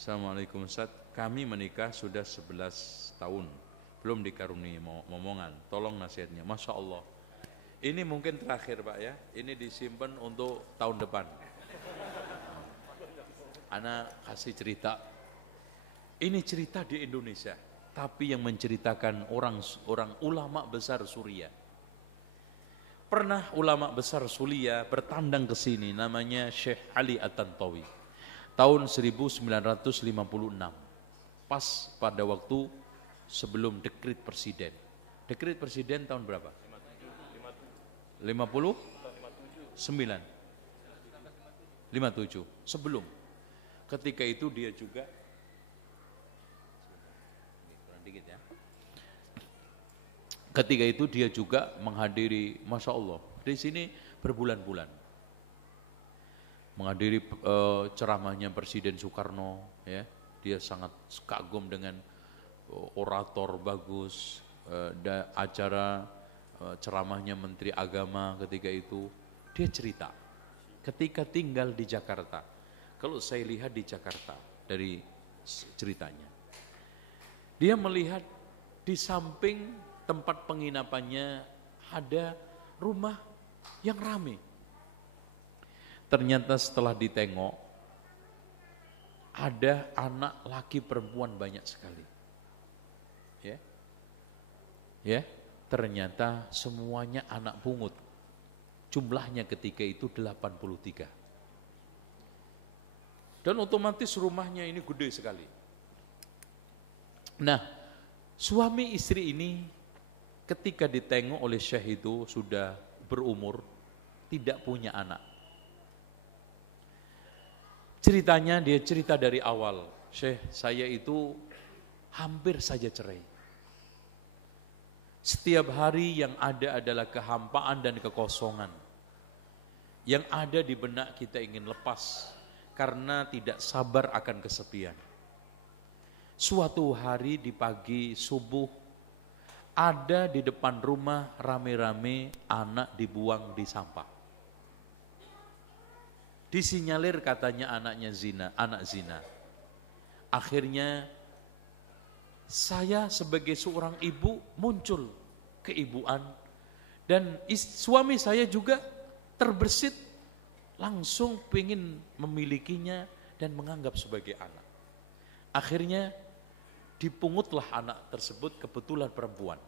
Assalamualaikum Ustaz, kami menikah sudah 11 tahun, belum dikaruniai momongan, tolong nasihatnya. Masya Allah, ini mungkin terakhir Pak ya, ini disimpan untuk tahun depan. Ana kasih cerita, ini cerita di Indonesia, tapi yang menceritakan orang ulama besar Suriah. Pernah ulama besar Suriah bertandang ke sini, namanya Syekh Ali At-Tantawi. Tahun 1956, pas pada waktu sebelum dekret presiden. Dekret presiden tahun berapa? 59? 57, sebelum. Ketika itu dia juga, ketika itu dia juga menghadiri, Masya Allah, di sini berbulan-bulan. Menghadiri ceramahnya Presiden Soekarno, ya, dia sangat kagum dengan orator bagus, acara ceramahnya Menteri Agama ketika itu. Dia cerita, ketika tinggal di Jakarta, kalau saya lihat di Jakarta dari ceritanya, dia melihat di samping tempat penginapannya ada rumah yang ramai. Ternyata setelah ditengok, ada anak laki perempuan banyak sekali. Ya, ternyata semuanya anak pungut. Jumlahnya ketika itu 83. Dan otomatis rumahnya ini gede sekali. Nah, suami istri ini ketika ditengok oleh Syekh itu sudah berumur, tidak punya anak. Ceritanya, dia cerita dari awal, Syekh, saya itu hampir saja cerai. Setiap hari yang ada adalah kehampaan dan kekosongan. Yang ada di benak kita ingin lepas karena tidak sabar akan kesepian. Suatu hari di pagi subuh, ada di depan rumah rame-rame anak dibuang di sampah. Disinyalir katanya anaknya zina, anak zina. Akhirnya saya sebagai seorang ibu muncul keibuan dan suami saya juga terbersit, langsung pengen memilikinya dan menganggap sebagai anak. Akhirnya dipungutlah anak tersebut, kebetulan perempuan.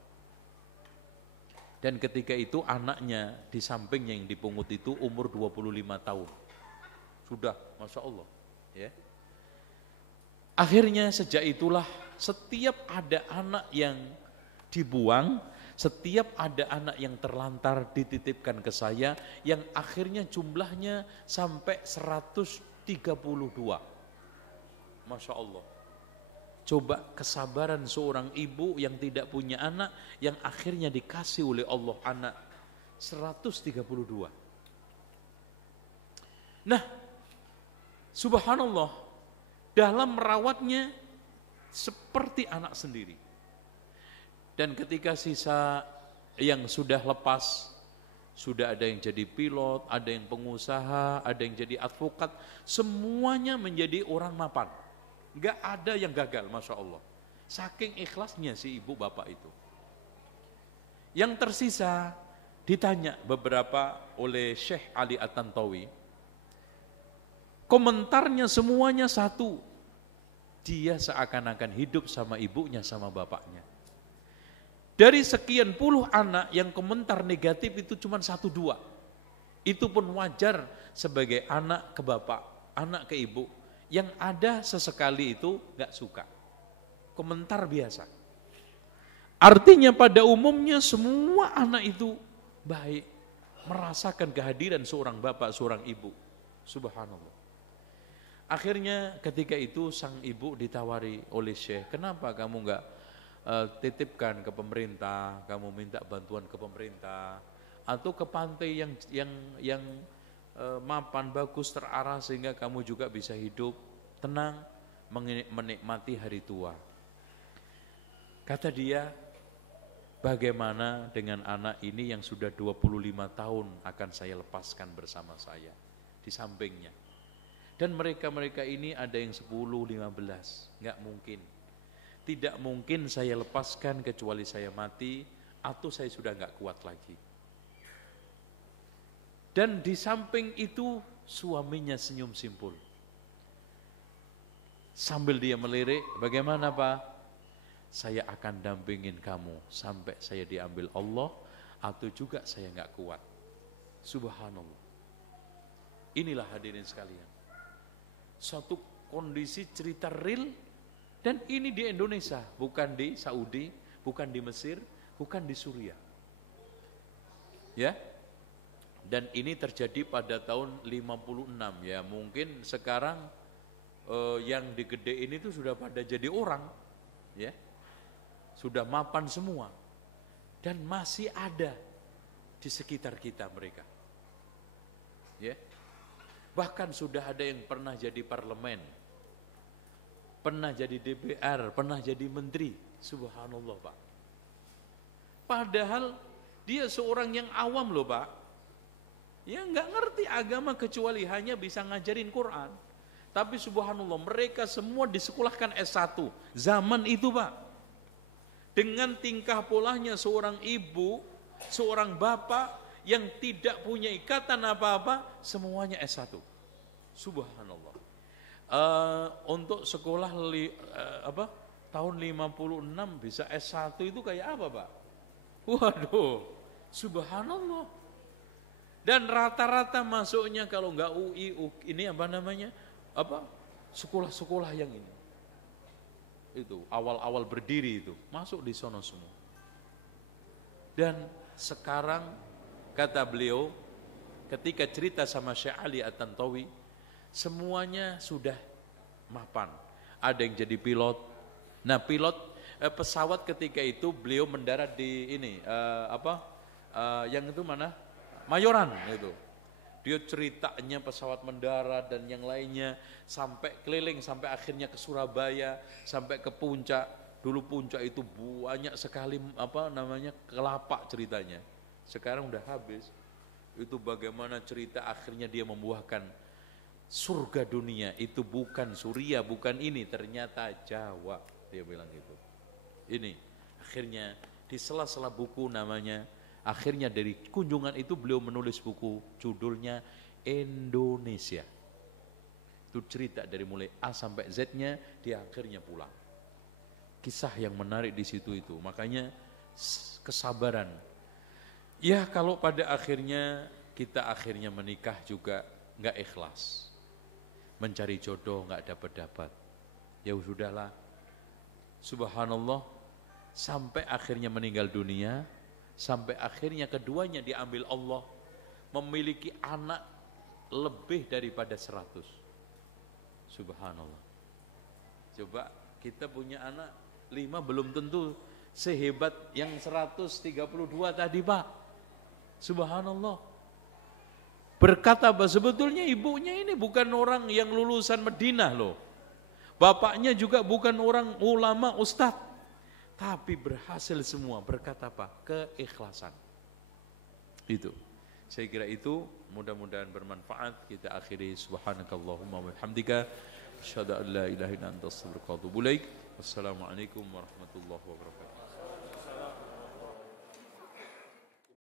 Dan ketika itu anaknya di sampingnya yang dipungut itu umur 25 tahun. Sudah, Masya Allah. Ya. Akhirnya sejak itulah setiap ada anak yang dibuang, setiap ada anak yang terlantar dititipkan ke saya, yang akhirnya jumlahnya sampai 132. Masya Allah. Coba kesabaran seorang ibu yang tidak punya anak, yang akhirnya dikasih oleh Allah anak 132. Nah, subhanallah, dalam merawatnya seperti anak sendiri. Dan ketika sisa yang sudah lepas, sudah ada yang jadi pilot, ada yang pengusaha, ada yang jadi advokat, semuanya menjadi orang mapan. Enggak ada yang gagal, Masya Allah. Saking ikhlasnya si ibu bapak itu. Yang tersisa ditanya beberapa oleh Syekh Ali At-Tantawi, komentarnya semuanya satu, dia seakan-akan hidup sama ibunya sama bapaknya. Dari sekian puluh anak yang komentar negatif itu cuma 1-2. Itu pun wajar sebagai anak ke bapak, anak ke ibu. Yang ada sesekali itu gak suka. Komentar biasa. Artinya pada umumnya semua anak itu baik, merasakan kehadiran seorang bapak, seorang ibu. Subhanallah. Akhirnya ketika itu sang ibu ditawari oleh Syekh, kenapa kamu enggak titipkan ke pemerintah, kamu minta bantuan ke pemerintah atau ke pantai yang mapan bagus terarah sehingga kamu juga bisa hidup tenang menikmati hari tua. Kata dia, bagaimana dengan anak ini yang sudah 25 tahun akan saya lepaskan bersama saya di sampingnya. Dan mereka-mereka ini ada yang 10, 15, nggak mungkin. Tidak mungkin saya lepaskan kecuali saya mati atau saya sudah nggak kuat lagi. Dan di samping itu suaminya senyum simpul. Sambil dia melirik, bagaimana Pak? Saya akan dampingin kamu sampai saya diambil Allah atau juga saya nggak kuat. Subhanallah. Inilah hadirin sekalian. Suatu kondisi cerita real dan ini di Indonesia, bukan di Saudi, bukan di Mesir, bukan di Suriah. Ya. Dan ini terjadi pada tahun 56 ya. Mungkin sekarang yang digedein itu sudah pada jadi orang. Ya. Sudah mapan semua. Dan masih ada di sekitar kita mereka. Ya. Bahkan sudah ada yang pernah jadi parlemen, pernah jadi DPR, pernah jadi menteri. Subhanallah Pak. Padahal dia seorang yang awam loh Pak. Ya nggak ngerti agama kecuali hanya bisa ngajarin Quran. Tapi subhanallah mereka semua disekolahkan S1. Zaman itu Pak. Dengan tingkah polanya seorang ibu, seorang bapak, yang tidak punya ikatan apa-apa, semuanya S1. Subhanallah. Untuk sekolah tahun 56 bisa S1 itu kayak apa Pak? Waduh, subhanallah. Dan rata-rata masuknya kalau enggak UI, ini apa namanya? Sekolah-sekolah yang ini. Itu awal-awal berdiri itu, masuk di sono semua. Dan sekarang kata beliau, ketika cerita sama Syekh Ali At-Tantawi, semuanya sudah mapan. Ada yang jadi pilot. Nah pilot pesawat ketika itu beliau mendarat di ini, yang itu mana? Mayoran itu. Dia ceritanya pesawat mendarat dan yang lainnya sampai keliling, sampai akhirnya ke Surabaya, sampai ke puncak. Dulu puncak itu banyak sekali kelapa ceritanya. Sekarang udah habis. Itu bagaimana cerita akhirnya dia membuahkan surga dunia. Itu bukan Suriah, bukan ini, ternyata Jawa. Dia bilang gitu. Ini akhirnya di sela-sela buku namanya, akhirnya dari kunjungan itu beliau menulis buku judulnya Indonesia. Itu cerita dari mulai A sampai Z-nya, dia akhirnya pulang. Kisah yang menarik di situ itu. Makanya kesabaran. Ya kalau pada akhirnya kita akhirnya menikah juga nggak ikhlas, mencari jodoh nggak dapat, ya sudahlah. Subhanallah, sampai akhirnya meninggal dunia, sampai akhirnya keduanya diambil Allah, memiliki anak lebih daripada 100. Subhanallah. Coba kita punya anak 5 belum tentu sehebat yang 132 tadi Pak. Subhanallah. Berkata bahwa sebetulnya ibunya ini bukan orang yang lulusan Madinah loh. Bapaknya juga bukan orang ulama ustadz. Tapi berhasil semua. Berkata apa? Keikhlasan. Itu. Saya kira itu mudah-mudahan bermanfaat. Kita akhiri subhanakallahumma wa bihamdika asyhadu an la ilaha illa anta astaghfiruka wa atubu ilaik. Wassalamualaikum warahmatullahi wabarakatuh.